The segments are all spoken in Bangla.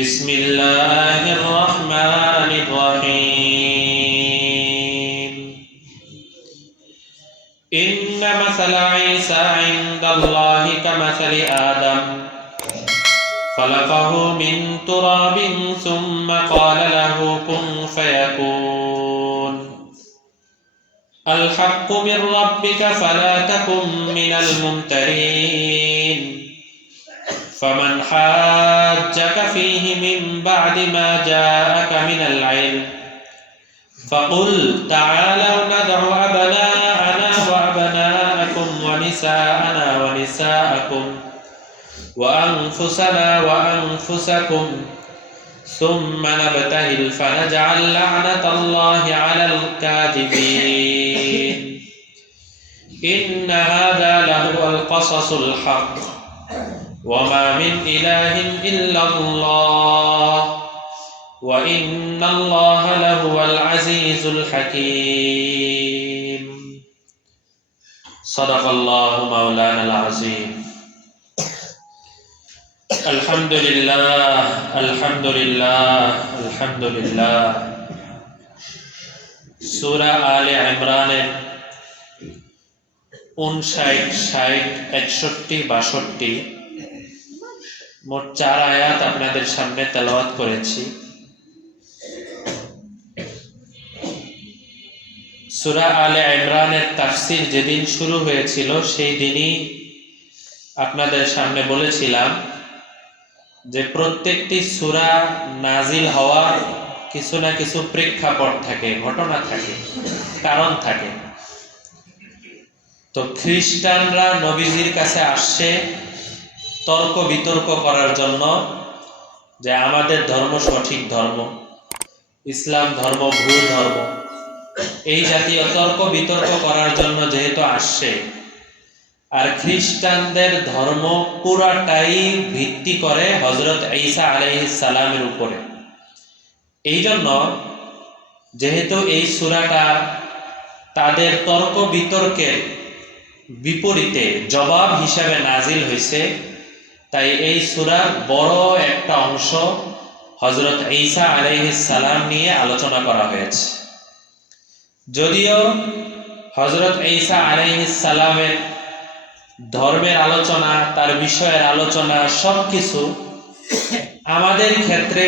بسم الله الرحمن الرحيم إن مثل عيسى عند الله كمثل آدم خلقه من تراب ثم قال له كن فيكون الحق من ربك فلا تكن من الممترين فمن حاجك فيه من بعد ما جاءك من العلم فقل تعالوا ندع أبناءنا وأبناءكم ونساءنا ونساءكم وأنفسنا وأنفسكم ثم نبتهل فنجعل لعنة الله على الكاذبين إن هذا لهو القصص الحق وما من إله إلا الله وإن الله لهو العزيز الحكيم صدق الله مولانا العظيم الحمد لله الحمد لله الحمد لله সূরা আলে ইমরানের 59, 60, 61, 62 মোট 4 আয়াত আপনাদের সামনে তেলাওয়াত করেছি। সূরা আলে ইমরানের তাফসীর যেদিন শুরু হয়েছিল সেই দিনই আপনাদের সামনে বলেছিলাম যে প্রত্যেকটি সূরা নাজিল হওয়ার কিছু না কিছু প্রেক্ষাপট থাকে, ঘটনা থাকে, কারণ থাকে। তো খ্রিস্টানরা নবীজির কাছে আসছে তর্ক বিতর্ক করার জন্য যে আমাদের ধর্ম সঠিক ধর্ম, ইসলাম ধর্ম ভুল ধর্ম, এই জাতীয় তর্ক বিতর্ক করার জন্য যেহেতু আসছে, আর খ্রিস্টানদের ধর্ম পুরাটাই ভিত্তি করে হযরত ঈসা আলাইহিস সালামের উপরে। এই জন্য যেহেতু এই সূরাটা তাদের তর্ক বিতর্কের বিপরীতে জবাব হিসাবে নাজিল হয়েছে, তাই এই সূরার বড় একটা অংশ হযরত ঈসা আলাইহিস সালাম নিয়ে আলোচনা করা হয়েছে। যদিও হযরত ঈসা আলাইহিস সালামের ধর্মের আলোচনা, তার বিষয়ের আলোচনা সবকিছু আমাদের ক্ষেত্রে,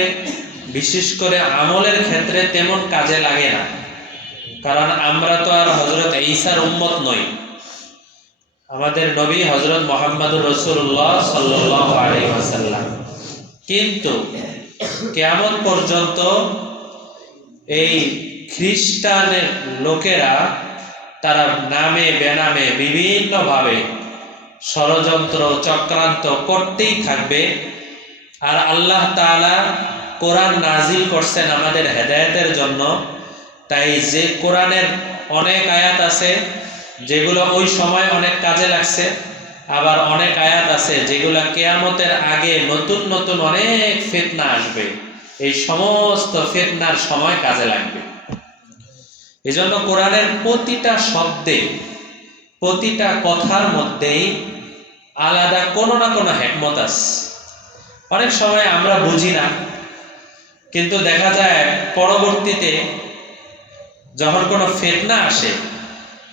বিশেষ করে আমলের ক্ষেত্রে তেমন কাজে লাগে না, কারণ আমরা তো আর হযরত ঈসার উম্মত নই। আমাদের নবী হযরত মুহাম্মদুর রাসূলুল্লাহ সাল্লাল্লাহু আলাইহি ওয়াসাল্লাম। কিন্তু কিয়ামত পর্যন্ত এই খ্রিস্টানের লোকেরা তারা নামে বেনামে বিভিন্নভাবে ষড়যন্ত্র চক্রান্ত করতেই থাকবে। আর আল্লাহ তাআলা কোরআন নাজিল করছেন আমাদের হেদায়েতের জন্য। তাই যে কোরআনের অনেক আয়াত আছে যেগুলো ওই সময় অনেক কাজে লাগছে, আবার অনেক আয়াত আছে যেগুলো কিয়ামতের আগে নতুন নতুন অনেক ফিতনা আসবে, এই সমস্ত ফিতনার সময় কাজে লাগবে। এজন্য কোরআনের প্রতিটা শব্দে, প্রতিটা কথার মধ্যেই আলাদা কোনো না কোনো হিকমত আছে। অনেক সময় আমরা বুঝি না, কিন্তু দেখা যায় পরবর্তীতে যখন কোনো ফিতনা আসে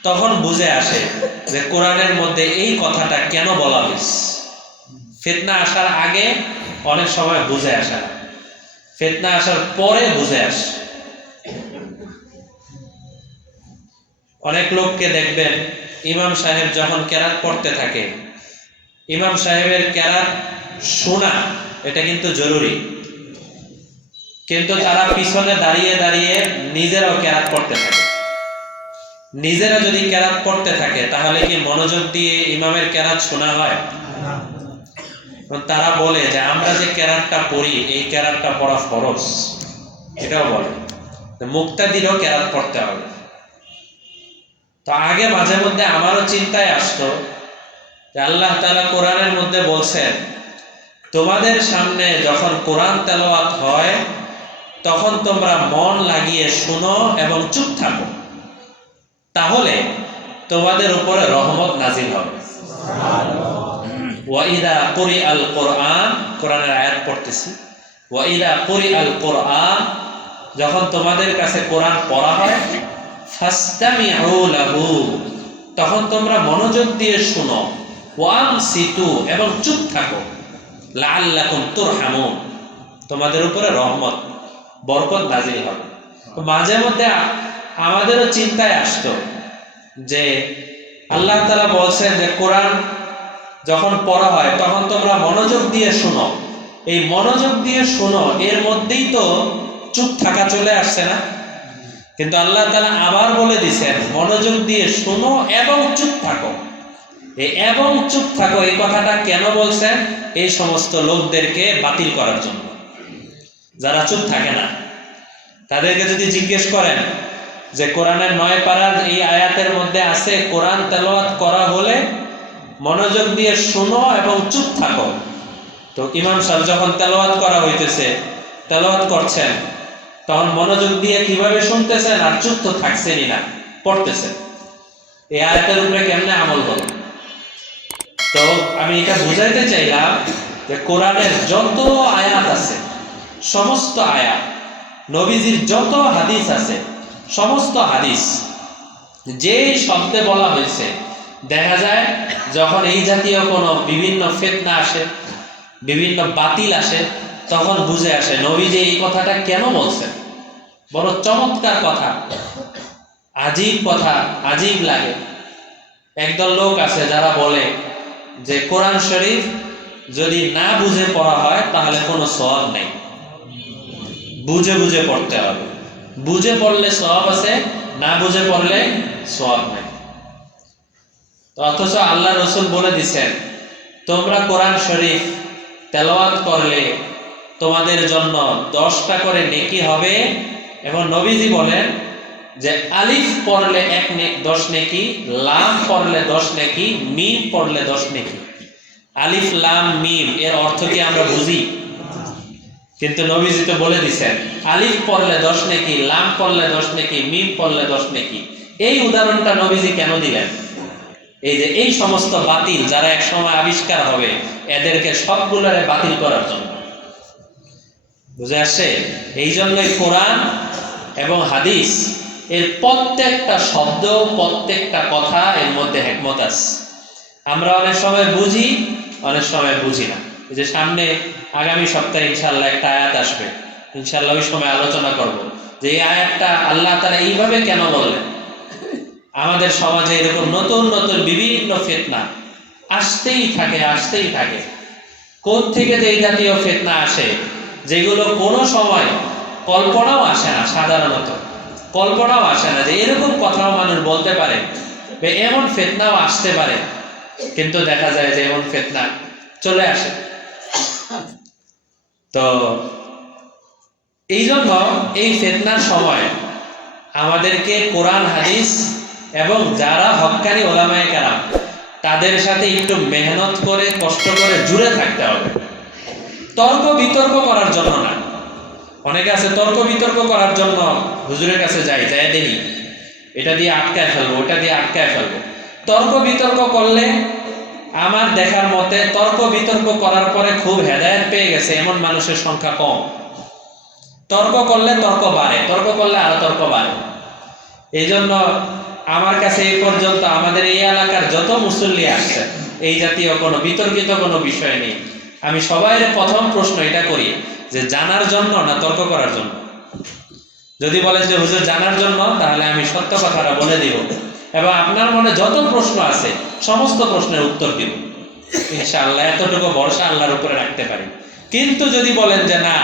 তখন বুঝে আসে যে কোরআনের মধ্যে এই কথাটা কেন বলা হয়েছে। ফিতনা আসার আগে অনেক সময় বুঝে আসে না, ফিতনা আসার পরে বুঝে আসে। অনেক লোককে দেখবেন ইমাম সাহেব যখন কেরাত পড়তে থাকে, ইমাম সাহেবের কেরাত শোনা এটা কিন্তু জরুরি, কিন্তু তারা পিছনে দাঁড়িয়ে দাঁড়িয়ে নিজেরাও কেরাত পড়তে থাকে। নিজেরা যদি কেরাত পড়তে থাকে তাহলে কি মনোযোগ দিয়ে ইমামের কেরাত শোনা হয়? তারা বলে যে আমরা যে কেরাতটা পড়ি এই কেরাতটা পড়া ফরজ, এটাও বলে। মুক্তাদিরও কেরাত পড়তে হবে। তো আগে মাঝে মধ্যে আমারও চিন্তায় আসতো যে আল্লাহ তাআলা কোরআনের মধ্যে বলছেন তোমাদের সামনে যখন কোরআন তেলাওয়াত হয় তখন তোমরা মন লাগিয়ে শোনো এবং চুপ থাকো, তাহলে তোমাদের উপরে রহমত নাজিল হবে। সুবহানাল্লাহ। ওয়া ইযা কুরিআল কুরআন, কোরআনের আয়াত পড়তেছি, ওয়া ইযা কুরিআল কুরআন, যখন তোমাদের কাছে কোরআন পড়া হয়, ফাসতামিউ লাহু, তখন তোমরা মনোযোগ দিয়ে শুনো, ওয়ানসিতু, এবং চুপ থাকো, লাআল্লাকুম তুরহামুন, তোমাদের উপরে রহমত বরকত নাজিল হবে। তো মাঝে মধ্যে আমাদেরও চিন্তায় আসতো যে আল্লাহ তাআলা বলছেন যে কোরআন যখন পড়া হয় তখন তোমরা মনোযোগ দিয়ে শুনো, এই মনোযোগ দিয়ে শুনো এর মধ্যেই তো চুপ থাকা চলে আসছে না? কিন্তু আল্লাহ তাআলা আবার বলে দিয়েছেন মনোযোগ দিয়ে শুনো এবং চুপ থাকো। এই এবং চুপ থাকো এই কথাটা কেন বলছেন? এই সমস্ত লোকদেরকে বাতিল করার জন্য, যারা চুপ থাকে না। তাদেরকে যদি জিজ্ঞেস করেন যে কোরআনের 9 পারার এই আয়াতের মধ্যে আছে কোরআন তেলাওয়াত করা হলে মনোযোগ দিয়ে শুনো এবং চুপ থাকো, তো ইমাম সাহেব যখন তেলাওয়াত করা হইতেছে, তেলাওয়াত করছেন, তখন মনোযোগ দিয়ে কিভাবে শুনতেছেন আর চুপ তো থাকছেনই না, পড়তেছেন। এই আয়াতের উপরে কেমনে আমল করব? তো আমি এটা বুঝাইতে চাইলাম যে কোরআনের যত আয়াত আছে, সমস্ত আয়াত, নবীজির যত হাদিস আছে, সমস্ত হাদিস যেই শব্দে বলা হয়েছে, দেখা যায় যখন এই জাতীয় কোনো বিভিন্ন ফিতনা আসে, বিভিন্ন বাতিল আসে, তখন বুঝে আসে নবীজি এই কথাটা কেন বলছেন। বড় চমৎকার কথা, আজীব কথা, আজীব লাগে। একদল লোক আছে যারা বলে যে কোরআন শরীফ যদি না বুঝে পড়া হয় তাহলে কোনো সওয়াব নেই, বুঝে বুঝে পড়তে হবে, বুঝে পড়লে সওয়াব আছে, না বুঝে পড়লে সওয়াব নেই। অথচ আল্লাহ রাসূল বলে দিয়েছেন তোমরা কোরআন শরীফ তেলাওয়াত করলে তোমাদের জন্য 10টা করে নেকি হবে, এবং নবীজি বলেন যে আলিফ পড়লে 10 নেকি, লাম পড়লে 10 নেকি, মিম পড়লে 10 নেকি। আলিফ লাম মিম এর অর্থ কি আমরা বুঝি? কিন্তু নবীজি তো বলে দিয়েছেন আলিফ পড়লে 10 নেকি, লাম পড়লে 10 নেকি, মিম পড়লে 10 নেকি। এই উদাহরণটা নবীজি কেন দিলেন? এই যে এই সমস্ত বাতিল যারা এক সময় আবিষ্কার হবে, এদেরকে সবগুলোরে বাতিল করার জন্য। বুঝে আসছে? এই জন্যই কোরআন এবং হাদিস এর প্রত্যেকটা শব্দ, প্রত্যেকটা কথা এর মধ্যে হিকমত আছে। আমরা অনেক সময় বুঝি, অনেক সময় বুঝি না। এই যে সামনে আগামী সপ্তাহে ইনশাআল্লাহ একটা আয়াত আসবে, ইনশাআল্লাহ ওই সময় আলোচনা করব যে এই আয়াতটা আল্লাহ তাআলা এইভাবে কেন বললেন। আমাদের সমাজে এরকম নতুন নতুন বিভিন্ন ফিতনা আসতেই থাকে, আসতেই থাকে। কোথা থেকে যে এই জাতীয় ফিতনা আসে যেগুলো কোনো সময় কল্পনাও আসে না, সাধারণত কল্পনাও আসে না যে এরকম কথাও মানুষ বলতে পারে, এমন ফিতনাও আসতে পারে, কিন্তু দেখা যায় যে এমন ফিতনা চলে আসে। তো এই জন্য এই ফিতনার সময় আমাদেরকে কোরআন হাদিস এবং যারা হক্কানি ওলামায়ে কেরাম তাদের সাথে একটু মেহনত করে, কষ্ট করে জুড়ে থাকতে হবে। তর্ক বিতর্ক করার জন্য না। অনেকে আছে তর্ক বিতর্ক করার জন্য হুজুরের কাছে যাই দেনি, এটা দিয়ে আটকায় ফেলবো, ওটা দিয়ে আটকায় ফেলবো। তর্ক বিতর্ক করলে আমার দেখার মতে তর্ক বিতর্ক করার পরে খুব হেদায়েত পেয়ে গেছে এমন মানুষের সংখ্যা কম। তর্ক করলে তর্ক বাড়ে, তর্ক করলে আরো তর্ক বাড়ে। এই জন্য আমার কাছে এই পর্যন্ত আমাদের এই এলাকার যত মুসল্লি আসছে, এই জাতীয় কোনো বিতর্কিত কোনো বিষয় নেই। আমি সবাইয়ের প্রথম প্রশ্ন এটা করি যে জানার জন্য না তর্ক করার জন্য। যদি বলেন যে হুজুর জানার জন্য, তাহলে আমি সত্য কথাটা বলে দিব এবং আপনার মনে যত প্রশ্ন আছে সমস্ত প্রশ্নের উত্তর দিব ইনশাআল্লাহ। এতটুকু ভরসা আল্লাহর উপরে রাখতে পারি। কিন্তু যদি বলেন যে না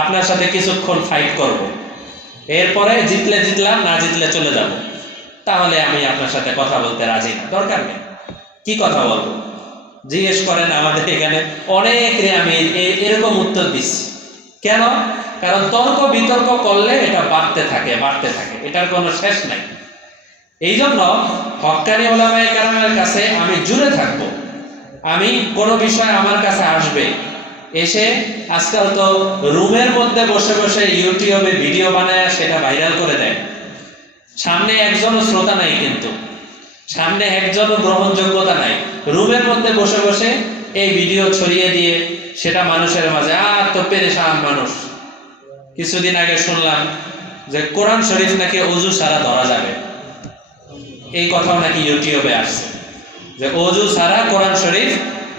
আপনার সাথে কিছুক্ষণ ফাইট করব, এরপরে জিতলে জিতলাম, না জিতলে চলে যাব, তাহলে আমি আপনার সাথে কথা বলতে রাজি না, দরকার নেই। কি কথা বলবো জিজ্ঞেস করেন, আমাদের এখানে অনেকরে আমি এরকম উত্তর দিচ্ছি। কেন? কারণ তর্ক বিতর্ক করলে এটা বাড়তে থাকে, বাড়তে থাকে, এটার কোনো শেষ নাই। এই জন্য হক্কানি ওলামায়ে কেরামের কাছে আমি জুড়ে থাকবো। আমি কোনো বিষয় আমার কাছে আসবে, এসে আজকাল তো রুমের মধ্যে বসে বসে ইউটিউবে ভিডিও বানায় সেটা ভাইরাল করে দেয়। সামনে একজনও শ্রোতা নাই, কিন্তু সামনে একজনও গ্রহণযোগ্যতা নাই, রুমের মধ্যে বসে বসে এই ভিডিও ছড়িয়ে দিয়ে সেটা মানুষের মাঝে আর তো পেরেশান মানুষ। কিছুদিন আগে শুনলাম যে কোরআন শরীফ নাকি অজু ছাড়া ধরা যাবে, এই কথাও নাকি ইউটিউবে আসছে যে অজু ছাড়া কোরআন শরীফ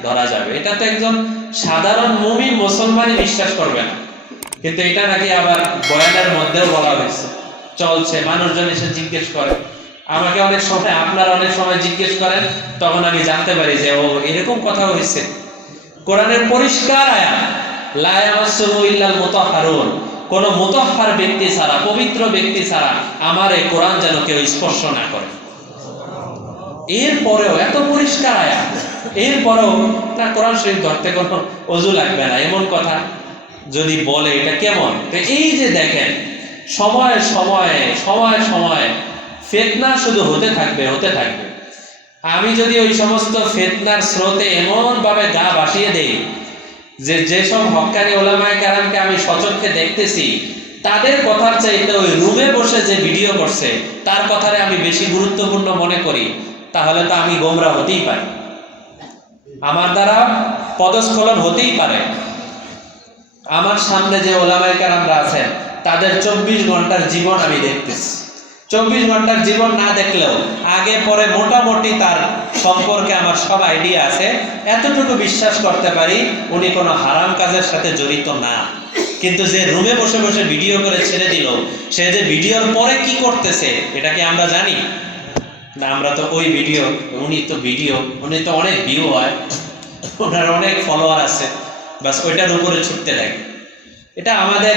ধরা যাবে। এটা তো একজন সাধারণ মুমিন মুসলমানই বিশ্বাস করবে না, কিন্তু এটা নাকি আবার বয়ানের মধ্যেও বলা হয়েছে, চলছে। মানুষজন এসে জিজ্ঞেস করে, আমাকে অনেক সময়, আপনারা অনেক সময় জিজ্ঞেস করেন, তখন আমি জানতে পারি যে ও এরকম কথা হয়েছে। কোরআনের পরিষ্কার আয়াত, লা ইয়ামাসসুহু ইল্লাল মুতাহহারুন, কোন মুতাহহার ব্যক্তি ছাড়া, পবিত্র ব্যক্তি ছাড়া আমার এই কোরআন যেন কেউ স্পর্শ না করে। এরপরেও এত পরিষ্কার আয়াত, এরপরেও না কোরআন শরীফ ধরতে কোনো অজু লাগবে না, এমন কথা যদি বলে এটা কেমন? তো এই যে দেখেন, সময়ে সময়ে সময়ে সময়ে ফিতনা শুধু হতে থাকবে, হতে থাকবে। আমি যদি ওই সমস্ত ফিতনার স্রোতে এমন ভাবে গা ভাসিয়ে দেই যে যেসব হক্কানি ওলামায়ে কেরামকে আমি সচক্ষে দেখতেছি, তাদের কথার চাইতে ওই রুমে বসে যে ভিডিও করছে তার কথারে আমি বেশি গুরুত্বপূর্ণ মনে করি, তাহলে তো আমি গোমরা হতেই পারি, আমার দ্বারা পদস্খলন হতেই পারে। আমার সামনে যে ওলামায়ে কেরামরা আছেন তাদের 24 ঘন্টার জীবন আমি দেখতেছি। 24 ঘন্টার জীবন না দেখলেও আগে পরে মোটামুটি তার সম্পর্কে আমার সব আইডিয়া আছে। এতটুকু বিশ্বাস করতে পারি উনি কোনো হারাম কাজের সাথে জড়িত না। কিন্তু যে রুমে বসে বসে ভিডিও করে ছেড়ে দিল, সে যে ভিডিওর পরে কি করতেছে এটা কি আমরা জানি না? আমরা তো ওই ভিডিও, উনি তো ভিডিও, উনি তো অনেক ভিউ হয়, ওনার অনেক ফলোয়ার আছে, বাস ওইটার উপরে ছুটতে লাগে। এটা আমাদের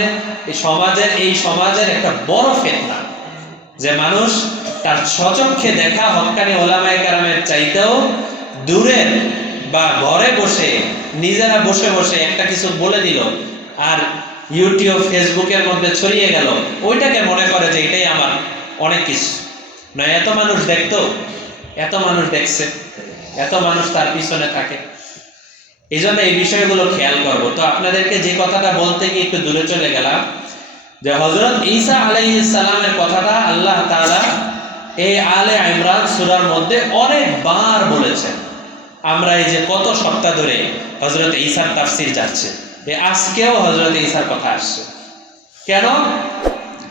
এই সমাজের একটা বড় ফিতনা যে মানুষ তার স্বচক্ষে দেখা হক্কানি ওলামায়ে কেরামের চাইতেও দূরের বা ঘরে বসে নিজেরা বসে বসে একটা কিছু বলে দিল আর ইউটিউব ফেসবুকের মধ্যে ছড়িয়ে গেল, ওইটাকে মনে করে যে এটাই আমার অনেক কিছু। না, এত মানুষ দেখতো, এত মানুষ দেখছে, এত মানুষ তার পিছনে থাকে। এই জন্য এই বিষয়গুলো খেয়াল করবো। তো আপনাদেরকে যে কথাটা বলতে গিয়ে একটু দূরে চলে গেলাম, যে হযরত ঈসা আলাইহিস সালামের কথাটা আল্লাহ তাআলা এই আলে ইমরান সূরার মধ্যে অনেকবার বলেছেন। আমরা এই যে কত সপ্তাহ ধরে হযরত ঈসার তাফসীর যাচ্ছে, আজকেও হযরত ঈসার কথা আসছে। কেন?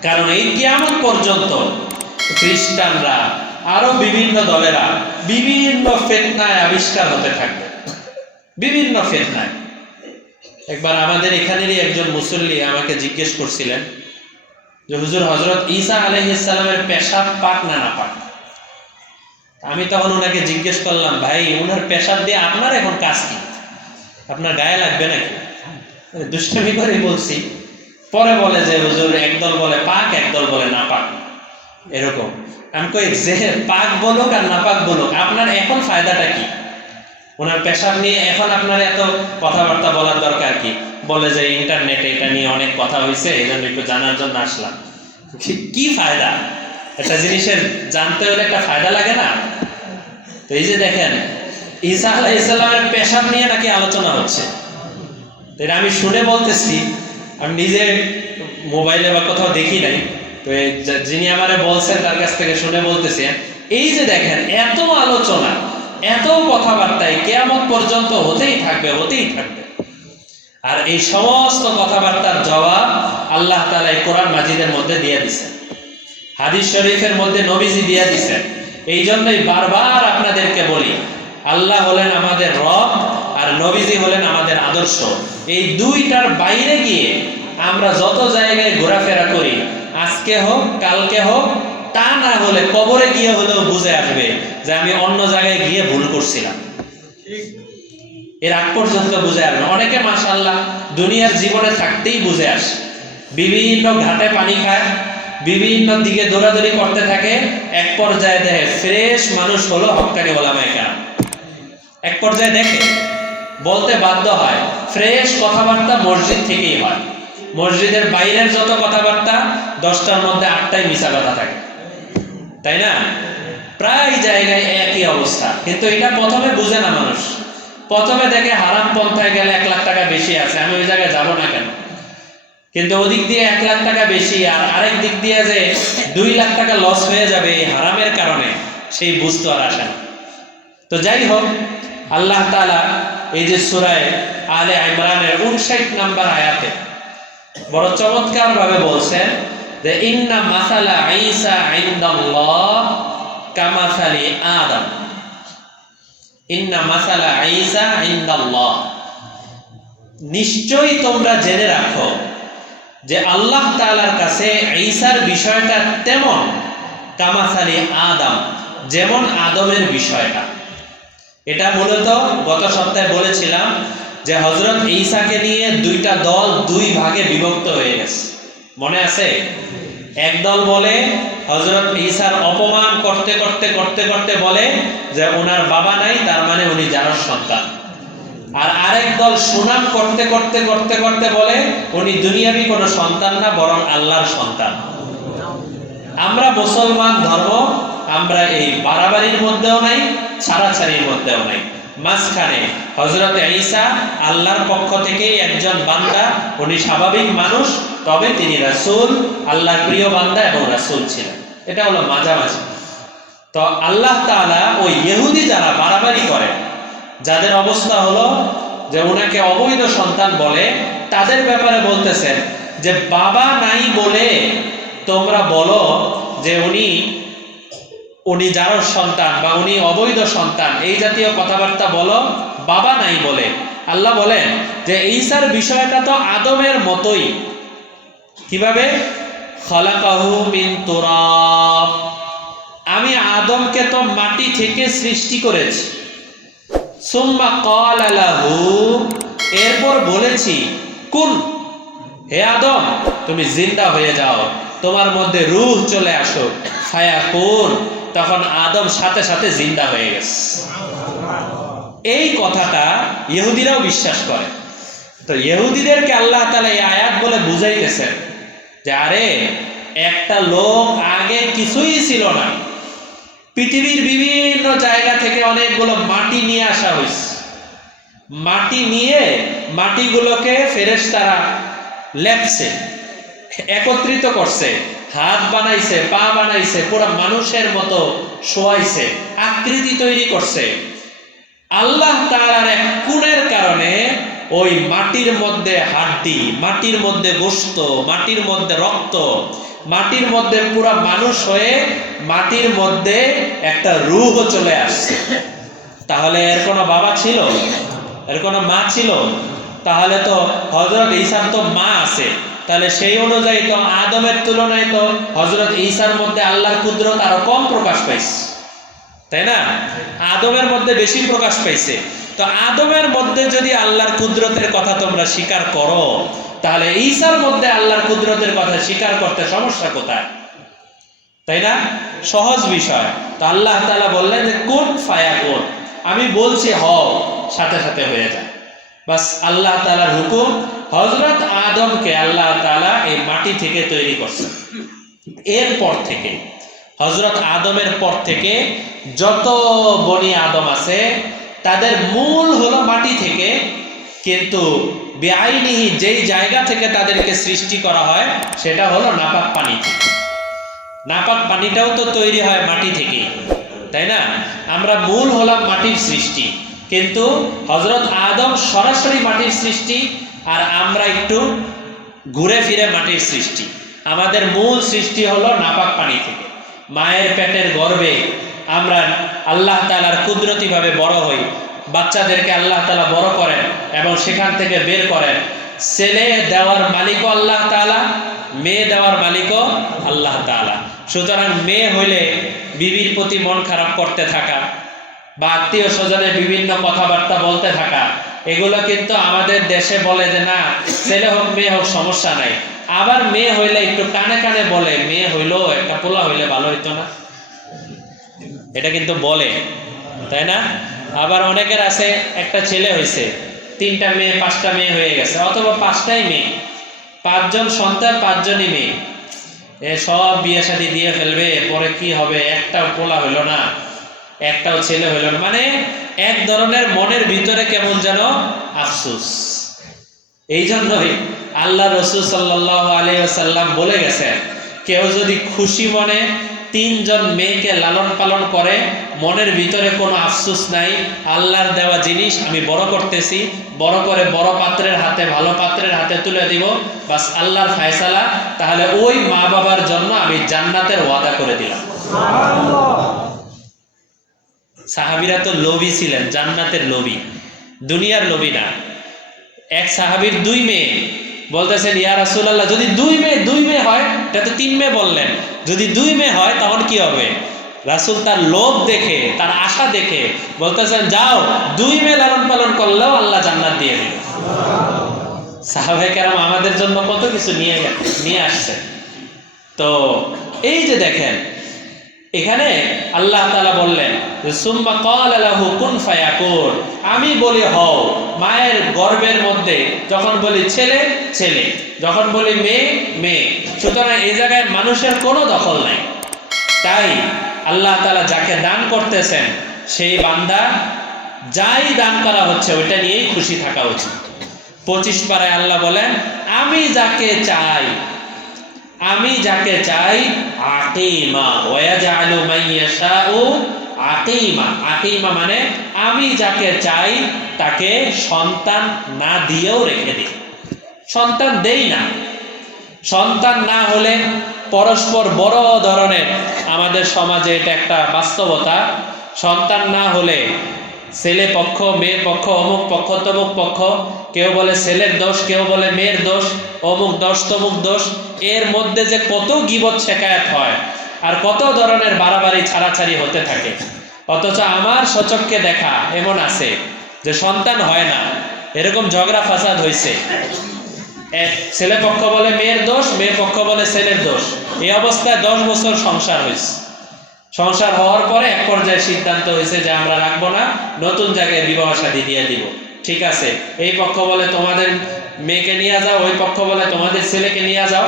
কারণ এই কিয়ামত পর্যন্ত খ্রিস্টানরা আরো বিভিন্ন দলেরা বিভিন্ন ফিতনায় আবিষ্কার হতে থাকবে, বিভিন্ন ফিতনায়। একবার আমাদের এখানেরই একজন মুসল্লি আমাকে জিজ্ঞেস করছিলেন যে হুজুর, হযরত ঈসা আলাইহিস সালামের পেশাব পাক না নাপাক? আমি তখন ওনাকে জিজ্ঞেস করলাম, ভাই ওনার পেশাব দিয়ে আপনার এখন কাজ কি? আপনার গায়ে লাগবে নাকি? দুষ্টামি করে বলছি। পরে বলে যে হুজুর, একদল বলে পাক, একদল বলে নাপাক, এরকম। আমি কই, যে পাক বলুক আর নাপাক বলুক, আপনার এখন ফায়দাটা কি? ওনার পেশাব নিয়ে এখন আপনার এত কথাবার্তা বলার দরকার কি? বলে যে ইন্টারনেটে এটা নিয়ে অনেক কথা হয়েছে, এই জন্য একটু জানার জন্য আসলাম। কি ফায়দা? একটা জিনিসের জানতে হলে একটা ফায়দা লাগে না? তো এই যে দেখেন, ঈসা আলাইহিস সালামের পেশাব নিয়ে নাকি আলোচনা হচ্ছে। এটা আমি শুনে বলতেছি, আমি নিজে মোবাইলে বা কোথাও দেখি নাই, তো যিনি আমারে বলছেন তার কাছ থেকে শুনে বলতেছি। এই যে দেখেন, এত আলোচনা, এত কথাবার্তায় কিয়ামত পর্যন্ত হতেই থাকবে, হতেই থাকবে। আর এই সমস্ত কথাবার্তার জবাব আল্লাহ তাআলা এই কোরআন মাজিদের মধ্যে দিয়ে দিয়েছেন, হাদিস শরীফের মধ্যে নবীজি দিয়ে দিয়েছেন। এই জন্যই বারবার আপনাদেরকে বলি, আল্লাহ হলেন আমাদের রব আর নবীজি হলেন আমাদের আদর্শ। এই দুইটার বাইরে গিয়ে আমরা যত জায়গায় ঘোরাফেরা করি, আজকে হোক কালকে হোক, তা না হলে কবরে গিয়ে হলেও বুঝে আসবে যে আমি অন্য জায়গায় গিয়ে ভুল করছিলাম। এর আগ পর্যন্ত বুঝে আসবে। অনেকে মাশাআল্লাহ দুনিয়ার জীবনে থাকতেই বুঝে আসে, বিভিন্ন ঘাটে পানি খায়, বিভিন্ন দিকে দৌড়াদৌড়ি করতে থাকে, এক পর্যায়ে দেখে ফ্রেশ মানুষ হলো হক্কানি ওলামায়ে কেরাম। এক পর্যায়ে দেখে বলতে বাধ্য হয়, ফ্রেশ কথাবার্তা মসজিদ থেকেই হয়। মসজিদের বাইরের যত কথাবার্তা 10টার মধ্যে 8টাই মিছা কথা থাকে, তাই না? প্রায় জায়গায় একই অবস্থা। কিন্তু এটা প্রথমে বুঝে না মানুষ। প্রথমে দেখে হারাম পন্থায় গেলে 1 লাখ টাকা বেশি আছে, আমি ওই জায়গায় যাবো না কেন? কিন্তু ওদিক দিয়ে 1 লাখ টাকা বেশি, আর আরেক দিক দিয়ে যে 2 লাখ টাকা লস হয়ে যাবে এই হারামের কারণে, সেই বুঝতে আর আসে না। তো যাই হোক, আল্লাহ তাআলা এই যে সূরা আলে ইমরানের 59 নম্বর আয়াতে বড় চমৎকার ভাবে বলছেন যে ইন্না মাসালা ঈসা ইনদাল্লাহ কামাসালি আদম। ইন্না মাসালা ঈসা ইনদাল্লাহ, নিশ্চয়ই তোমরা জেনে রাখো যে আল্লাহ তাআলার কাছে ঈসার বিষয়টা তেমন কামাসালি আদম, যেমন আদমের বিষয়টা। এটা মূলত গত সপ্তাহে বলেছিলাম যে হযরত ঈসাকে নিয়ে দুইটা দল দুই ভাগে বিভক্ত হয়ে গেছে, মনে আছে? এক দল বলে হযরত ঈসার অপমান করতে করতে করতে করতে বলে যে ওনার বাবা নাই, তার মানে উনি জারর সন্তান। আর আরেক দল সুনাম করতে করতে করতে করতে বলে উনি দুনিয়াবি কোনো সন্তান না, বরং আল্লাহর সন্তান। আমরা মুসলমান ধর্ম, আমরা এই বাড়াবাড়ির মধ্যেও নাই, ছাড়াছাড়ির মধ্যেও নাই, মাঝখানে হযরত ঈসা আল্লাহর পক্ষ থেকে একজন বান্দা, উনি স্বাভাবিক মানুষ, তবে তিনি রাসূল, আল্লাহর প্রিয় বান্দা এবং রাসূল ছিলেন। এটা হলো মাঝামাঝি। তো আল্লাহ তাআলা ওই ইহুদি যারা বাড়াবাড়ি করে, যাদের অবস্থা হলো যে ওনাকে অবৈধ সন্তান বলে, তাদের ব্যাপারে বলতেছেন যে বাবা নাই বলে তোমরা বলো যে উনি জারর সন্তান বা উনি অবৈধ সন্তান, এই জাতীয় কথাবার্তা বলো বাবা নাই বলে। আল্লাহ বলেন যে ঈসার বিষয়টা তো আদমের মতোই। কিভাবে? খালাকাহু মিন তুরাব, আমি আদমকে তো মাটি থেকে সৃষ্টি করেছি। সুম্মা ক্বালা লাহু, এরপর বলেছি কুন, হে আদম তুমি জিন্দা হয়ে যাও, তোমার মধ্যে রূহ চলে আসো, ফায়াকুন, তখন আদম সাথে সাথে জিন্দা হয়ে গেছে। এই কথাটা ইহুদিরাও বিশ্বাস করে। তো ইহুদিদেরকে আল্লাহ তাআলা এই আয়াত বলে বুঝাইতেছেন যে আরে একটা লোক আগে কিছুই ছিল না, পৃথিবীর বিভিন্ন জায়গা থেকে অনেকগুলো মাটি নিয়ে আসা হয়েছে, মাটি নিয়ে মাটিগুলোকে ফেরেশতারা লেপছে, একত্রিত করছে, হাত বানাইছে, পা বানাইছে, পুরো মানুষের মতো শোয়াইছে, আকৃতি তৈরি করছে। আল্লাহ তাআলার এক গুণের কারণে ওই মাটির মধ্যে হাড্ডি, মাটির মধ্যে গোশত, মাটির মধ্যে রক্ত, মাটির মধ্যে পুরো মানুষ হয়ে মাটির মধ্যে একটা রূহ চলে আসছে। তাহলে এর কোনো বাবা ছিল? এর কোনো মা ছিল? তাহলে তো হযরত ঈসার তো মা আছে, তাহলে সেই অনুযায়ী তো আদমের তুলনায় তো হযরত ঈসার মধ্যে আল্লাহর কুদরত আরো কম প্রকাশ পাইছে, তাই না? আদমের মধ্যে বেশি প্রকাশ পাইছে। তো আদমের মধ্যে যদি আল্লাহর কুদরতের কথা তোমরা স্বীকার করো, তাহলে ঈসার মধ্যে আল্লাহর কুদরতের কথা স্বীকার করতে সমস্যা কোথায়? তাই না? সহজ বিষয়। তো আল্লাহ তাআলা বললেন যে কুন ফায়াকুন, আমি বলছি হও, সাথে সাথে হয়ে যায়। বাস আল্লাহ তাআলার হুকুম। হযরত আদমকে আল্লাহ তাআলা এই মাটি থেকে তৈরি করছেন। এরপর থেকে হযরত আদমের পর থেকে যত বনি আদম আছে তাদের মূল হলো মাটি থেকে, কিন্তু বেআইনিহি যেই জায়গা থেকে তাদেরকে সৃষ্টি করা হয় সেটা হলো নাপাক পানি থেকে। নাপাক পানিটাও তো তৈরি হয় মাটি থেকেই, তাই না? আমরা মূল হলাম মাটির সৃষ্টি, কিন্তু হযরত আদম সরাসরি মাটির সৃষ্টি, আর আমরা একটু ঘুরে ফিরে মাটির সৃষ্টি। আমাদের মূল সৃষ্টি হলো নাপাক পানি থেকে। মায়ের পেটের গর্ভে আমরা আল্লাহ তাআলার কুদরতিভাবে বড় হই, বাচ্চাদেরকে আল্লাহ তাআলা বড় করেন এবং সেখান থেকে বের করেন। ছেলে দেওয়ার মালিকও আল্লাহ তাআলা, মেয়ে দেওয়ার মালিকও আল্লাহ তাআলা। সুতরাং মেয়ে হইলে বিবির প্রতি মন খারাপ করতে থাকা বা আত্মীয় স্বজনের বিভিন্ন কথাবার্তা বলতে থাকা, এগুলো কিন্তু আমাদের দেশে বলে যে না, ছেলে হোক মেয়ে হোক সমস্যা নাই। আবার মেয়ে হইলে একটু কানে কানে বলে মেয়ে হইলেও একটা পোলা হইলে ভালো হইতো না, এটা কিন্তু বলে, তাই না? আবার অনেকের আছে একটা ছেলে হয়েছে, 3টা মেয়ে 5টা মেয়ে হয়ে গেছে, অথবা 5টাই মেয়ে, 5 জন সন্তান 5 জনই মেয়ে, এ সব বিয়ে শাদী দিয়ে ফেলবে, পরে কি হবে, একটাও পোলা হইল না, একটাও ছেলে হইল না, মানে এক ধরনের মনের ভিতরে কেমন যেন আফসোস। এই জন্যই আল্লাহ রাসূল সাল্লাল্লাহু আলাইহি ওয়াসাল্লাম বলে গেছেন, কেউ যদি খুশি মনে 3 জন মেয়েকে লালন পালন করে মনের ভিতরে কোনো আফসোস নাই, আল্লাহর দেওয়া জিনিস আমি বড় করতেছি, বড় করে বড় পাত্রের হাতে, ভালো পাত্রের হাতে তুলে দিব, বাস আল্লাহর ফায়সালা, তাহলে ওই মা বাবার জন্য আমি জান্নাতের ওয়াদা করে দিলাম। সাহাবীরা তো লোভী ছিলেন, জান্নাতের লোভী, দুনিয়ার লোভী না। এক সাহাবীর 2 মেয়ে, বলতেছেন ইয়া রাসূলুল্লাহ যদি 2 মেয়ে হয়, এটা তো 3 মেয়ে বললেন, যদি 2 মেয়ে হয় তখন কি হবে? রাসূল তার লোভ দেখে, তার আশা দেখে বলতেছেন যাও 2 মেয়ে লালন পালন করলেও আল্লাহ জান্নাত দিয়ে দিবে। সাহাবায়ে কেরাম আমাদের জন্য কত কিছু নিয়ে আসছে। তো এই যে দেখেন এখানে আল্লাহ তাআলা বললেন যে সুম্মা ক্বালা লাহু কুন ফায়াকুন, আমি বলি হও। মায়ের গর্ভের মধ্যে যখন বলি ছেলে ছেলে, যখন বলি মেয়ে মেয়ে। সুতরাং এই জায়গায় মানুষের কোনো দখল নাই। তাই আল্লাহ তাআলা যাকে দান করতেছেন সেই বান্দা যাই দান করা হচ্ছে ওইটা নিয়েই খুশি থাকা উচিত। 25 পারায় আল্লাহ বলেন আমি যাকে চাই আকিমা ওয়াজআলু মাইয়াশাউ আকিমা। আকিমা মানে আমি যাকে চাই তাকে সন্তান না দিয়েও রেখে দিই। সন্তান দেই না, সন্তান না হলে পরস্পর বড় ধরনের, আমাদের সমাজে এটা একটা বাস্তবতা, সন্তান না হলে ছেলে পক্ষ মেয়ে পক্ষ অমুক পক্ষ তমুক পক্ষ, কেউ বলে ছেলের দোষ, কেউ বলে মেয়ের দোষ, অমুক দোষ তমুক দোষ, এর মধ্যে যে কত গীবত শেকায়াত হয় আর কত ধরনের বাড়াবাড়ি ছাড়াছাড়ি হতে থাকে। অথচ আমার সচক্ষে দেখা এমন আছে যে সন্তান হয় না, এরকম ঝগড়া ফাসাদ হয়েছে, ছেলে পক্ষ বলে মেয়ের দোষ, মেয়ে পক্ষ বলে ছেলের দোষ, এই অবস্থায় 10 বছর সংসার হয়েছে। সংসার হওয়ার পরে এক পর্যায়ে সিদ্ধান্ত হয়েছে যে আমরা রাখবো না, নতুন জায়গায় বিবাহ শাদী দিয়ে দিব। ঠিক আছে, এই পক্ষ বলে তোমাদের মেয়েকে নিয়ে যাও, ওই পক্ষ বলে তোমাদের ছেলেকে নিয়ে যাও।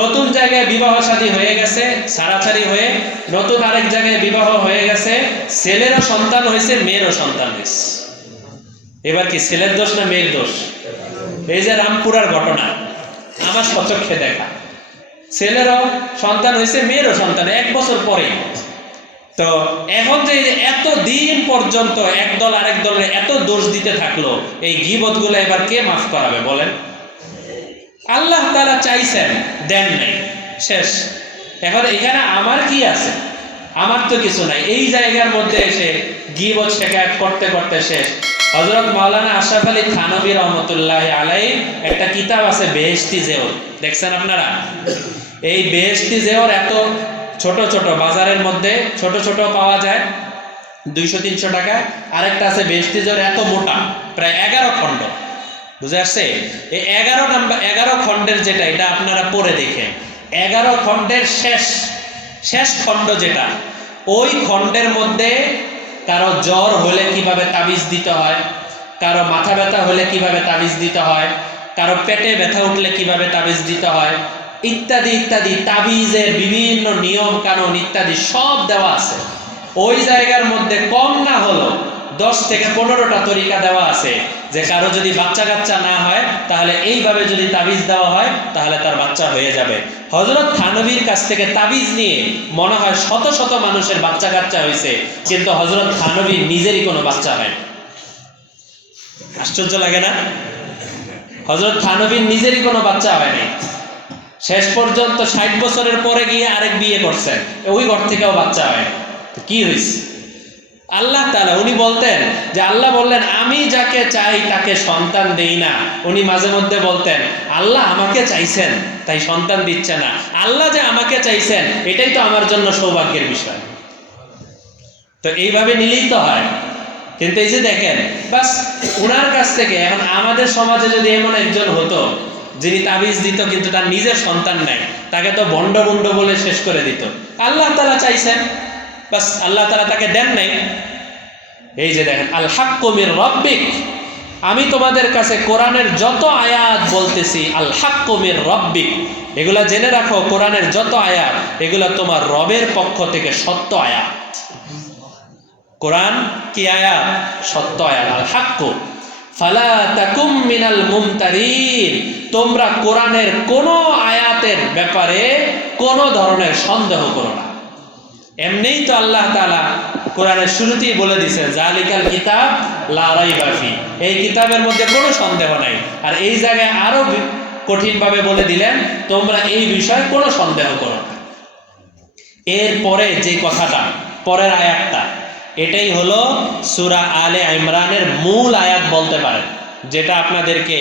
নতুন জায়গায় বিবাহ শাদী হয়ে গেছে, ছাড়াছাড়ি হয়ে নতুন আরেক জায়গায় বিবাহ হয়ে গেছে, ছেলেরও সন্তান হয়েছে, মেয়েরও সন্তান হয়েছে। এবার কি ছেলের দোষ না মেয়ের দোষ? এই যে রামপুরার ঘটনা আমার সচক্ষে দেখা, ছেলেরও সন্তান হয়েছে, মেয়েরও সন্তান 1 বছর পরে। তো এখন যে এত দিন পর্যন্ত একদল আরেক দলের এত দোষ দিতে থাকলো, এই গীবতগুলো এবার কে মাফ করাবে বলেন? আল্লাহ তাআলা চাইছেন, দেন নাই, শেষ। এখন এখানে আমার কি আছে? আমার তো কিছু নাই। এই জায়গার মধ্যে এসে গীবত শেখায়ত করতে করতে শেষ। হযরত মাওলানা আশরাফ আলী থানভী রহমতুল্লাহি আলাইহি একটা কিতাব আছে বেহেশতি জেওর, দেখছেন আপনারা? এই বেহেশতি জেওর এত ছোট ছোট, বাজারের মধ্যে ছোট ছোট পাওয়া যায় 200-300 টাকায়। আরেকটা আছে বেহেশতি জেওর এত মোটা, প্রায় 11 খণ্ড, বুঝে আসছে? এই 11 খণ্ডের যেটা, এটা আপনারা পড়ে দেখেন। 11 খণ্ডের শেষ খণ্ড যেটা, ওই খণ্ডের মধ্যে কারো জ্বর হলে কিভাবে তাবিজ দিতে হয়, কারো মাথা ব্যথা হলে কিভাবে তাবিজ দিতে হয়, কারো পেটে ব্যথা উঠলে কিভাবে তাবিজ দিতে হয়, ইত্যাদি ইত্যাদি, তাবিজের বিভিন্ন নিয়ম কানুন ইত্যাদি সব দেওয়া আছে। ওই জায়গার মধ্যে কম না হলো 10 থেকে 15টা তরিকা দেওয়া আছে যে কারো যদি বাচ্চা কাচ্চা না হয় তাহলে এইভাবে যদি তাবিজ দেওয়া হয় তাহলে তার বাচ্চা হয়ে যাবে। হযরত থানভীর কাছ থেকে তাবিজ নিয়ে মনে হয় শত শত মানুষের বাচ্চা কাচ্চা হয়েছে, কিন্তু হযরত থানভী নিজেরই কোনো বাচ্চা হয় না। আশ্চর্য লাগে না? হযরত থানভীর নিজেরই কোনো বাচ্চা হয় নাই। শেষ পর্যন্ত 60 বছরের পরে গিয়ে আরেক বিয়ে করছেন, ওই ঘর থেকেও বাচ্চা হয় না। কি হয়েছে? আল্লাহ তাআলা, উনি বলতেন যে আল্লাহ বললেন আমি যাকে চাই তাকে সন্তান দেই না। উনি মাঝে মধ্যে বলতেন আল্লাহ আমাকে চাইছেন তাই সন্তান দিচ্ছে না, আল্লাহ যে আমাকে চাইছেন এটাই তো আমার জন্য সৌভাগ্যের বিষয়। তো এইভাবে নিলেই তো হয়। কিন্তু এই যে দেখেন, বাস ওনার কাছ থেকে, এখন আমাদের সমাজে যদি এমন একজন হতো যিনি তাবিজ দিত কিন্তু তার নিজের সন্তান নাই, তাকে তো বন্ড বলে শেষ করে দিত। আল্লাহ তাআলা চাইছেন, বাস আল্লাহ তাআলা তাকে দেন নাই। এই যে দেখেন, আল হাক্কু মির রাব্বিক, আমি তোমাদের কাছে কোরআনের যত আয়াত বলতেছি, আল হাক্কু মির রাব্বিক, এগুলা জেনে রাখো, কোরআনের যত আয়াত এগুলা তোমার রবের পক্ষ থেকে সত্য আয়াত। কোরআন কি আয়াত? সত্য আয়াত। আল হাক্কু ফালা তাকুম মিনাল মুমতারিন, তোমরা কোরআনের কোন আয়াতের ব্যাপারে কোন ধরনের সন্দেহ করো না। এমনিই তো আল্লাহ তাআলা কোরআনের শুরুতেই বলে দিয়েছেন জালিকাল কিতাব লা রাইবা ফি, এই কিতাবের মধ্যে কোনো সন্দেহ নাই। আর এই জায়গায় আরো কঠিনভাবে বলে দিলেন তোমরা এই বিষয়ে কোনো সন্দেহ করো না। এরপরে যে কথাটা, পরের আয়াতটা, এটাই হলো সূরা আলে ইমরানের মূল আয়াত বলতে পারেন, যেটা আপনাদেরকে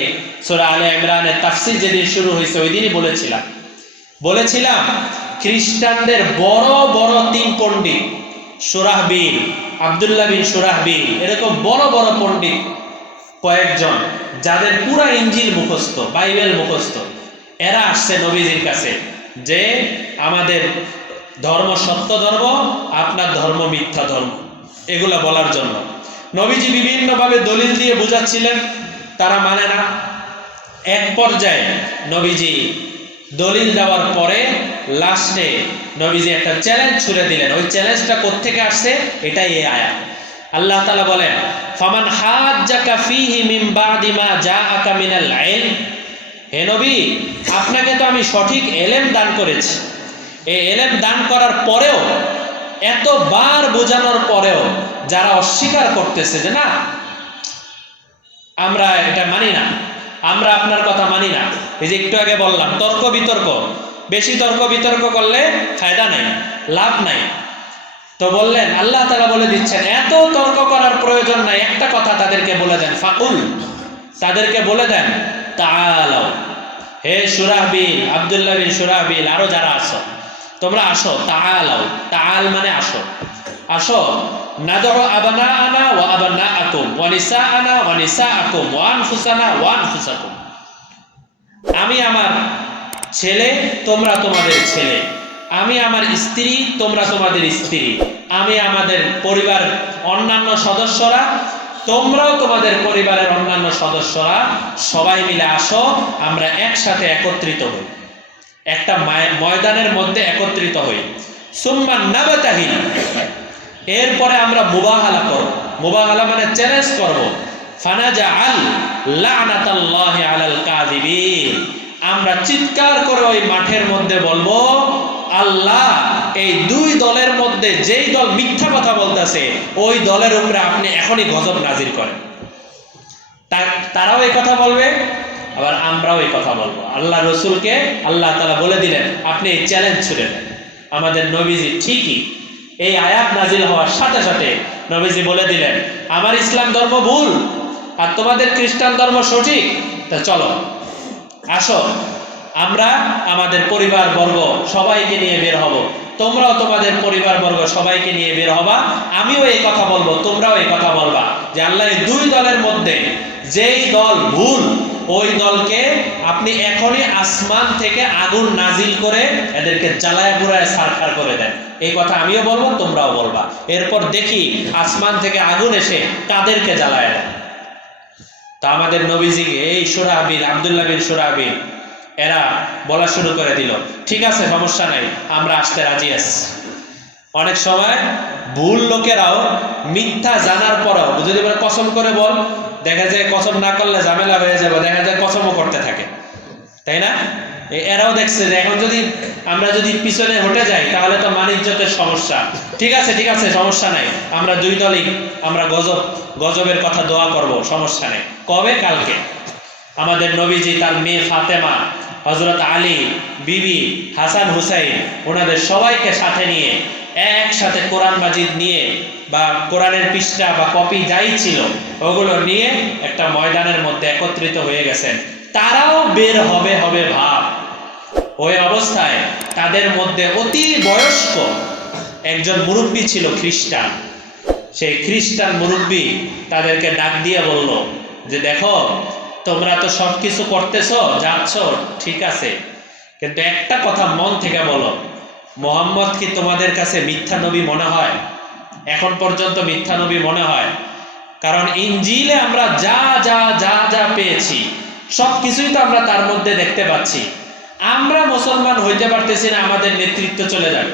সূরা আলে ইমরানের তাফসীর যেদিন শুরু হয়েছে ওই দিনই বলেছিলাম খ্রিস্টানদের বড় বড় 3 পণ্ডিত, সুরাহবিল, আব্দুল্লাহ বিন সুরাহবিল, এরকম বড় বড় পণ্ডিত কয়েকজন, যাদের পুরা ইঞ্জিল মুখস্থ, বাইবেল মুখস্থ, এরা আসছে নবীজির কাছে যে আমাদের ধর্ম সত্য ধর্ম, আপনার ধর্ম মিথ্যা ধর্ম, এগুলা বলার জন্য। নবীজি বিভিন্নভাবে দলিল দিয়ে বুঝাচ্ছিলেন, তারা মানে না। এক পর্যায়ে নবীজি দলিল দেওয়ার পরে লাস্টে নবীজি একটা চ্যালেঞ্জ ছুড়ে দিলেন। ওই চ্যালেঞ্জটা কোত্থেকে আসছে? এটাই এই আয়াত। আল্লাহ তাআলা বলেন, ফামান হাজ্জাকা ফীহি মিন বাদি মা জাআকা মিনাল ইলম, হে নবী, আপনাকে তো আমি সঠিক এলেম দান করেছি। এই এলেম দান করার পরেও, এতবার বোঝানোর পরেও যারা অস্বীকার করতেছে যে না আমরা এটা মানি না, আমরা আপনার কথা মানি না, এই যে একটু আগে বললাম তর্ক বিতর্ক, বেশি তর্ক বিতর্ক করলে ফায়দা নাই, লাভ নাই। তো বললেন, আল্লাহ তাআলা বলে দিচ্ছেন এত তর্ক করার প্রয়োজন নাই, একটা কথা তাদেরকে বলে দেন, ফাকুল, তাদেরকে বলে দেন তাআলাও, হে সুরাহবিল, আব্দুল্লাহ বিন সুরাহবিল, আরো যারা আছো তোমরা আসো, তাআলাও, তাআল মানে আসো, আসো, নাদউ আবনাআনা ওয়া আবনাআকুম ওয়া নিসাআনা ওয়া নিসাআকুম ওয়া আনফুসানা ওয়া আনফুসাকুম, আমি আমার ছেলে, তোমরা তোমাদের ছেলে, আমি আমার স্ত্রী, তোমরা তোমাদের স্ত্রী, আমি আমাদের পরিবার অন্যান্য সদস্যরা, তোমরাও তোমাদের পরিবারের অন্যান্য সদস্যরা, সবাই মিলে আসো, আমরা একসাথে একত্রিত হই, একটা ময়দানের মধ্যে একত্রিত হই। সুম্মা নাবতাহিল, এরপরে আমরা মুবাহালা করব, মুবাহালা মানে চ্যালেঞ্জ করব। ফানাজআল লা'নাতাল্লাহি আলাল কাযিবিন, আমরা চিৎকার করে ওই মাঠের মধ্যে বলবো, আল্লাহ এই 2 দলের মধ্যে যেই দল মিথ্যা কথা বলতেছে ওই দলের উপরে আপনি এখনই গজব নাজিল করেন। তারাও এই কথা বলবে, আবার আমরাও এই কথা বলবো। আল্লাহ রসুলকে আল্লাহ তাআলা বলে দিলেন, আপনি এই চ্যালেঞ্জ ছুড়ে দেন। আমাদের নবীজি ঠিকই এই আয়াত নাজিল হওয়ার সাথে সাথে নবীজি বলে দিলেন, আমার ইসলাম ধর্ম ভুল আর তোমাদের খ্রিস্টান ধর্ম সঠিক, তা চলো আসো, আমরা আমাদের পরিবার বর্গ সবাইকে নিয়ে বের হব, তোমরাও তোমাদের পরিবার বর্গ সবাইকে নিয়ে বের হবা, আমিও এই কথা বলবো, তোমরাও এই কথা বলবা যে আল্লাহ এই 2 দলের মধ্যে যেই দল ভুল ওই দলকে আপনি এখনই আসমান থেকে আগুন নাজিল করে এদেরকে জ্বালায় পুড়ায় ছারখার করে দেন। এই কথা আমিও বলবো, তোমরাও বলবা, এরপর দেখি আসমান থেকে আগুন এসে তাদেরকে জ্বালায় দেয়। তা আমাদের নবীজিকে এই সুরাহবিল, আব্দুল্লাহ বিন সুরাহবিল, এরা বলা শুরু করে দিল, ঠিক আছে সমস্যা নাই, আমরা আসতে রাজি আছি। অনেক সময় ভুল লোকেরাও মিথ্যা জানার পরেও যদি বলে কসম করে বল, দেখা যায় কসম না করলে ঝামেলা হয়ে যাবে, দেখা যায় কসমও করতে থাকে, তাই না? এরাও দেখছে যে এখন যদি আমরা যদি পিছনে হটে যাই তাহলে তো মানিজ্যতের সমস্যা, ঠিক আছে ঠিক আছে সমস্যা নাই, আমরা 2 দলই আমরা গজবের কথা দোয়া করব, সমস্যা নেই। কবে? কালকে। আমাদের নবীজি তার মেয়ে ফাতেমা, হযরত আলী, বিবি, হাসান হুসাইন, ওনাদের সবাইকে সাথে নিয়ে একসাথে কোরআন মাজিদ নিয়ে বা কোরআনের পৃষ্ঠা বা কপি যাই ছিল ওগুলো নিয়ে একটা ময়দানের মধ্যে একত্রিত হয়ে গেছেন। তারাও বের হবে ভাব। ওই অবস্থায় তাদের মধ্যে অতি বয়স্ক একজন মুরব্বী ছিল খ্রিস্টান। সেই খ্রিস্টান মুরব্বী তাদেরকে ডাক দিয়ে বলল যে দেখো, তোমরা তো সব কিছু করতেছো, যাচ্ছ, ঠিক আছে, কিন্তু একটা কথা মন থেকে বলো, মুহাম্মদ কি তোমাদের কাছে মিথ্যা নবী মনে হয়? এখন পর্যন্ত মিথ্যা নবী মনে হয়? কারণ ইনজিলে আমরা যা যা যা যা পেয়েছি সব কিছুই তো আমরা তার মধ্যে দেখতে পাচ্ছি। আমরা মুসলমান হইতে পারতেছি না, আমাদের নেতৃত্ব চলে যাবে।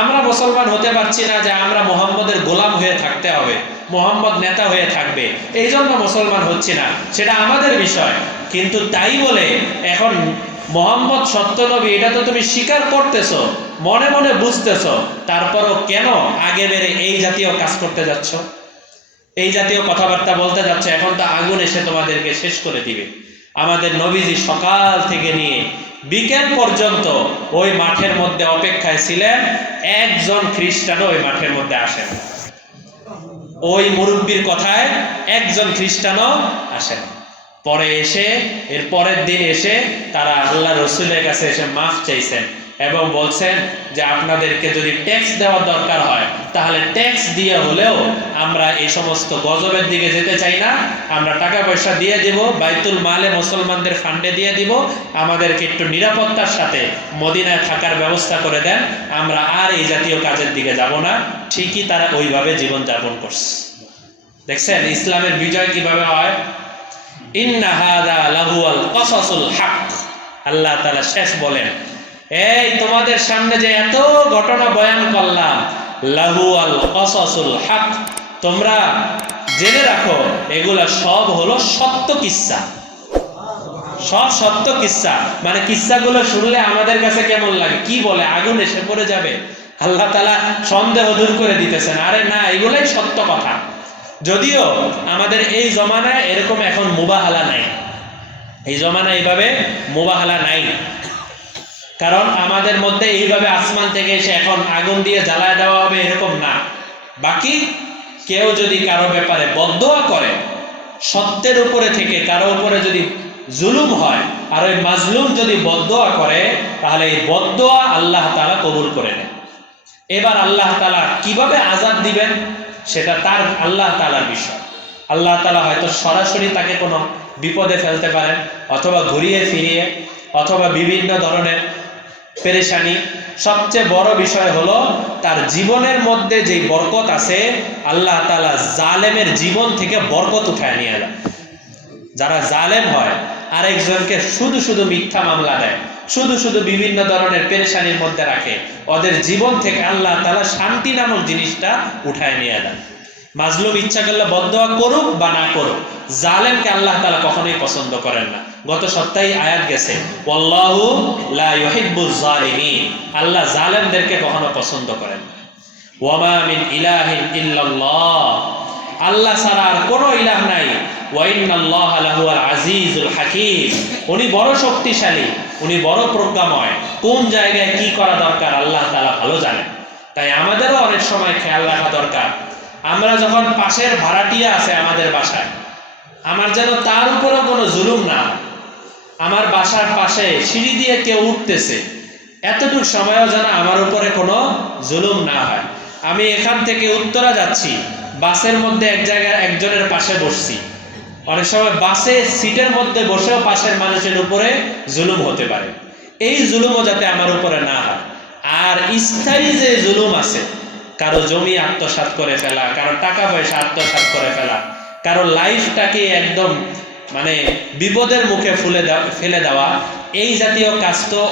আমরা মুসলমান হতে পারছি না যে আমরা মুহাম্মদের গোলাম হয়ে থাকতে হবে, মুহাম্মদ নেতা হয়ে থাকবে, এই জন্য মুসলমান হচ্ছি না, সেটা আমাদের বিষয়। কিন্তু তাই বলে এখন মোহাম্মদ সত্য নবী এটা তো তুমি স্বীকার করতেছো, মনে মনে বুঝতেছো, তারপরও কেন আগে বেড়ে এই জাতীয় কাজ করতে যাচ্ছ, এই জাতীয় কথাবার্তা বলতে যাচ্ছে? এখন তো আগুন এসে তোমাদেরকে শেষ করে দিবে। আমাদের নবীজি সকাল থেকে নিয়ে বিকেল পর্যন্ত ওই মাঠের মধ্যে অপেক্ষায় ছিলেন, একজন খ্রিস্টানও ওই মাঠের মধ্যে আসেন, ওই মুরব্বীর কথায় একজন খ্রিস্টানও আসেন। পরে এসে এর পরের দিন এসে তারা আল্লাহ রসুলের কাছে এসে মাফ চাইছেন এবং বলছেন যে আপনাদেরকে যদি ট্যাক্স দেওয়ার দরকার হয় তাহলে ট্যাক্স দিয়ে হলেও আমরা এই সমস্ত গজবের দিকে যেতে চাই না, আমরা টাকা পয়সা দিয়ে দিব, বাইতুল মালে মুসলমানদের ফান্ডে দিয়ে দিব, আমাদেরকে একটু নিরাপত্তার সাথে মদিনায় থাকার ব্যবস্থা করে দেন, আমরা আর এই জাতীয় কাজের দিকে যাব না। ঠিকই তারা ওইভাবে জীবন যাপন করছে। দেখছেন ইসলামের বিজয় কিভাবে হয়? ইন্না হাযা লাহুয়াল কাসাসুল হক। আল্লাহ তাআলা শেষ বলেন, এই তোমাদের সামনে যে এত ঘটনা বয়ান করলাম, লাহুয়াল কাসাসুল হক, তোমরা জেনে রাখো এগুলা সব হলো সত্য কিস্সা, সব সত্য কিস্সা। মানে কিস্সাগুলো শুনলে আমাদের কাছে কেমন লাগে, কি বলে আগুন এসে পড়ে যাবে? আল্লাহ তাআলা সন্দেহ দূর করে দিতেছেন, আরে না, এগুলাই সত্য কথা। যদিও আমাদের এই জমানায় এরকম এখন মুবাহালা নাই, এই জমানায় এইভাবে মুবাহালা নাই, কারণ আমাদের মধ্যে এইভাবে আসমান থেকে এসে এখন আগুন দিয়ে জ্বালায় দেওয়া হবে এরকম না। বাকি কেউ যদি কারো ব্যাপারে বদদোয়া করে, সত্যের উপরে থেকে কারো উপরে যদি জুলুম হয় আর ওই মাজলুম যদি বদদোয়া করে, তাহলে এই বদদোয়া আল্লাহ তাআলা কবুল করে নেন। এবার আল্লাহ তাআলা কিভাবে আযাব দিবেন সেটা তার আল্লাহ তাআলার বিষয়। আল্লাহ তাআলা হয়তো সরাসরি তাকে কোনো বিপদে ফেলতে পারেন, অথবা ঘুরিয়ে ফিরিয়ে, অথবা বিভিন্ন ধরনের পেরেশানি। সবচেয়ে বড় বিষয় হলো তার জীবনের মধ্যে যে বরকত আছে, আল্লাহ তাআলা জালেমের জীবন থেকে বরকত উঠায় নিয়ে যান। যারা জালেম হয়, আরেকজনকে শুধু শুধু মিথ্যা মামলা দেয়, শুধু শুধু বিভিন্ন ধরনের পেরেশানির মধ্যে রাখে, ওদের জীবন থেকে আল্লাহ তাআলা শান্তি নামক জিনিসটা উঠায় নিয়ে দেন। মাজলুম ইচ্ছা করলে বদদোয়া করুক বা না করুক, জালেমকে আল্লাহ তাআলা কখনোই পছন্দ করেন না। গত সপ্তাহে আয়াত গেছে, ওয়াল্লাহু লা ইউহিব্বুজ জালিমিন, আল্লাহ জালেমদেরকে কখনো পছন্দ করেন না। ওয়ামা মিন ইলাহিন ইল্লাল্লাহ, আল্লাহ ছাড়া আর কোনো ইলাহ নাই। ওয়া ইন্নাল্লাহা লাহুয়াল আজিজুল হাকীম, উনি বড় শক্তিশালী, উনি বড় প্রজ্ঞাময়, কোন জায়গায় কি করা দরকার আল্লাহ তাআলা ভালো জানেন। তাই আমাদেরও অনেক সময় খেয়াল রাখা দরকার, আমরা যখন পাশের ভাড়াটিয়া আছে আমাদের বাসায়, আমার যেন তার উপরেও কোনো জুলুম না। আমার বাসার পাশে সিঁড়ি দিয়ে কেউ উঠতেছে, এতটুকু সময়ও যেন আমার উপরে কোনো জুলুম না হয়। আমি এখান থেকে উত্তরা যাচ্ছি, বাসের মধ্যে এক জায়গায় একজনের পাশে বসছি, অনেক সময় বাসে সিটের মধ্যে বসেও পাশের মানুষের উপরে জুলুম হতে পারে। এই জুলুমও যাতে আমার উপরে না হয়। আর স্থায়ী যে জুলুম আছে, কারো জমি আত্মসাৎ করে ফেলা, কারো টাকা পয়সা আত্মসাৎ করে ফেলা, কারো লাইফটাকে একদম মানে বিপদের মুখে ফেলে দেওয়া, এই জাতীয় কাজ তো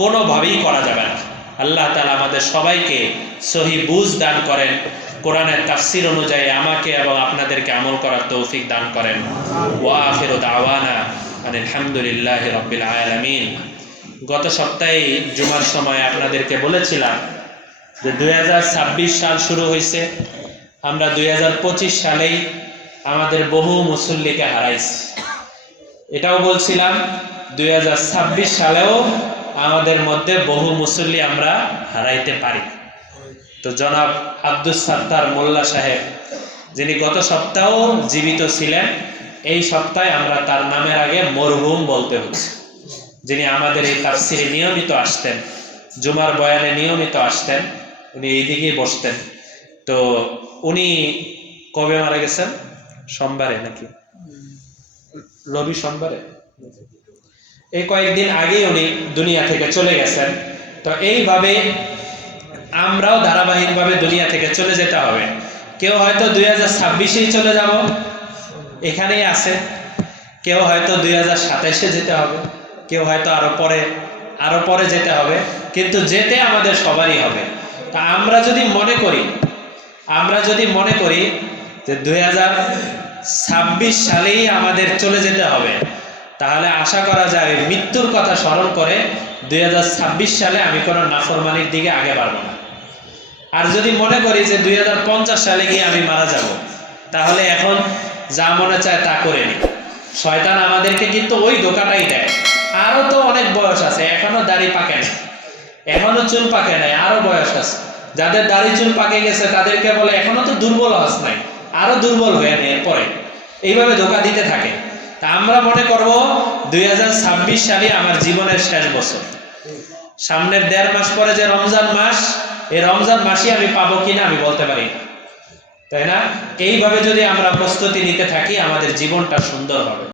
কোনোভাবেই করা যাবে না। আল্লাহ তাআলা আমাদের সবাইকে সহি বুঝ দান করেন, কোরআনের তাফসীর অনুযায়ী আমাকে এবং আপনাদেরকে আমল করার তৌফিক দান করেন। ওয়া আখিরু দাওয়ানা আলহামদুলিল্লাহি রাব্বিল আলামিন। গত সপ্তাহে জুমার সময় আপনাদেরকে বলেছিলাম যে 2026 সাল শুরু হয়েছে, আমরা 2025 সালেই আমাদের বহু মুসল্লিকে হারাইছি। এটাও বলছিলাম 2026 সালেও আমাদের মধ্যে বহু মুসল্লি আমরা হারাইতে পারি। তো জনাব আব্দুস সাত্তার মোল্লা সাহেব, যিনি গত সপ্তাহ জীবিত ছিলেন, এই সপ্তাহে আমরা তার নামের আগে মরহুম বলতে হচ্ছে, যিনি আমাদের এই তাফসিরে নিয়মিত আসতেন, জুমার বয়ানে নিয়মিত আসতেন, উনি এইদিকেই বসতেন। তো উনি কবে মারা গেছেন? সোমবারে নাকি রবি সোমবারে, এই কয়েকদিন আগেই উনি দুনিয়া থেকে চলে গেছেন। তো এইভাবে আমরাও ধারাবাহিকভাবে দুনিয়া থেকে চলে যেতে হবে। কেউ হয়তো 2026-এই চলে যাব, এখানেই আছে, কেউ হয়তো 2027-এ যেতে হবে, কেউ হয়তো আরো পরে যেতে হবে, কিন্তু যেতে আমাদের সবারই হবে। তা আমরা যদি মনে করি যে 2026 সালেই আমাদের চলে যেতে হবে, তাহলে আশা করা যায় মৃত্যুর কথা স্মরণ করে 2026 সালে আমি কোনো নাফরমানির দিকে আগে বাড়বো না। আর যদি মনে করি যে 2050 সালে গিয়ে আমি মারা যাব, তাহলে এখন যা মনে চায় তা করে নি। শয়তান আমাদেরকে কিন্তু ওই ধোঁকাটাই দেয়, আরো তো অনেক বয়স আছে, এখনো দাড়ি পাকে না, এখনো চুল পাকে নাই, আরো বয়স আছে। যাদের দাড়ি চুল পাকে গেছে তাদেরকে বলে এখনো তো দুর্বল হস নাই, আরো দুর্বল হয়ে নেই এরপরে, এইভাবে ধোঁকা দিতে থাকে। তা আমরা মনে করব 2026 সালে আমার জীবনের শেষ বছর। সামনের 1.5 মাস পরে যে রমজান মাস, এই রমজান মাসই আমি পাবো কিনা আমি বলতে পারি না, তাই না? এইভাবে যদি আমরা প্রস্তুতি নিতে থাকি আমাদের জীবনটা সুন্দর হবে।